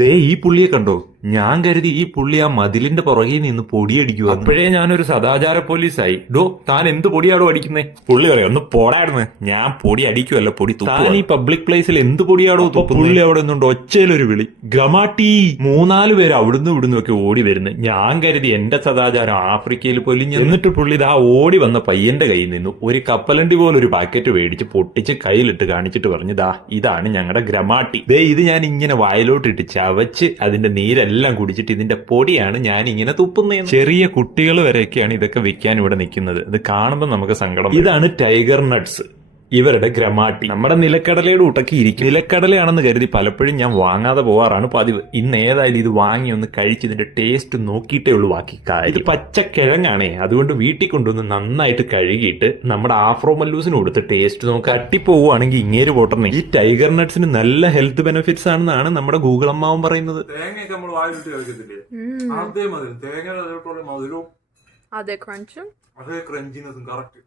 ദേ ഈ പുള്ളിയെ കണ്ടോ? ഞാൻ കരുതി ഈ പുള്ളി ആ മതിലിന്റെ പുറകിൽ നിന്ന് പൊടിയടിക്കുക. അപ്പോഴേ ഞാനൊരു സദാചാര പോലീസായി. ഡോ, താൻ എന്ത് പൊടിയാടോ അടിക്കുന്നേ? പുള്ളി പറയാം, ഒന്ന് പോടായിരുന്നു. ഞാൻ പൊടി അടിക്കുവല്ല, പൊടി താൻ ഈ പബ്ലിക് പ്ലേസിൽ എന്ത് പൊടിയാടോ തുപ്പുന്നത്? പുള്ളി അവിടെ നിന്നുണ്ട് ഒച്ചയിലൊരു വിളി, ഗ്രമാട്ടി. 3-4 പേര് അവിടുന്ന് ഇവിടുന്ന് ഒക്കെ ഓടി വരുന്നു. ഞാൻ കരുതി എന്റെ സദാചാരം ആഫ്രിക്കയിൽ പൊലിഞ്ഞു. എന്നിട്ട് പുള്ളി ഇതാ ഓടി വന്ന പയ്യന്റെ കയ്യിൽ നിന്നു ഒരു കപ്പലണ്ടി പോലൊരു പാക്കറ്റ് മേടിച്ച് പൊട്ടിച്ച് കയ്യിലിട്ട് കാണിച്ചിട്ട് പറഞ്ഞു, ദാ ഇതാണ് ഞങ്ങളുടെ ഗ്രമാട്ടി. ദേ ഇത് ഞാൻ ഇങ്ങനെ വായിലോട്ടിട്ട് ചവച്ച് അതിന്റെ നീരെല്ലാം കുടിച്ചിട്ട് ഇതിന്റെ പൊടിയാണ് ഞാൻ ഇങ്ങനെ തുപ്പുന്നത്. ചെറിയ കുട്ടികൾ വരെയൊക്കെയാണ് ഇതൊക്കെ വിൽക്കാൻ ഇവിടെ നിൽക്കുന്നത്. ഇത് കാണുമ്പോൾ നമുക്ക് സങ്കടം. ഇതാണ് ടൈഗർ നട്ട്സ്, ഇവരുടെ ഗ്രമാട്ടി. നമ്മുടെ നിലക്കടലയുടെ ഉട്ടക്കി ഇരിക്കും. നിലക്കടലയാണെന്ന് കരുതി പലപ്പോഴും ഞാൻ വാങ്ങാതെ പോവാറാണ് പതിവ്. ഇന്ന് ഏതായാലും ഇത് വാങ്ങി ഒന്ന് കഴിച്ച് ഇതിന്റെ ടേസ്റ്റ് നോക്കിയിട്ടേ ഉള്ളൂ ബാക്കി കാര്യം. ഇത് പച്ചക്കിഴങ്ങാണേ, അതുകൊണ്ട് വീട്ടിൽ കൊണ്ടുവന്ന് നന്നായിട്ട് കഴുകിയിട്ട് നമ്മുടെ ആഫ്രോ മല്ലൂസിന് കൊടുത്ത് ടേസ്റ്റ് നോക്കി അട്ടിപ്പോവുകയാണെങ്കിൽ ഇങ്ങേര് പോട്ടണേ. ഈ ടൈഗർ നട്ട്സിന് നല്ല ഹെൽത്ത് ബെനിഫിറ്റ്സ് ആണെന്നാണ് നമ്മുടെ ഗൂഗിൾ അമ്മാവൻ പറയുന്നത്. തേങ്ങയൊക്കെ നമ്മൾ വായിലിട്ട് കഴിക്കത്തില്ലേ, അതേ മതി. തേങ്ങ മധുരവും അതേ ക്രഞ്ചും അതേ ക്രഞ്ചിനെസും കറക്റ്റ്.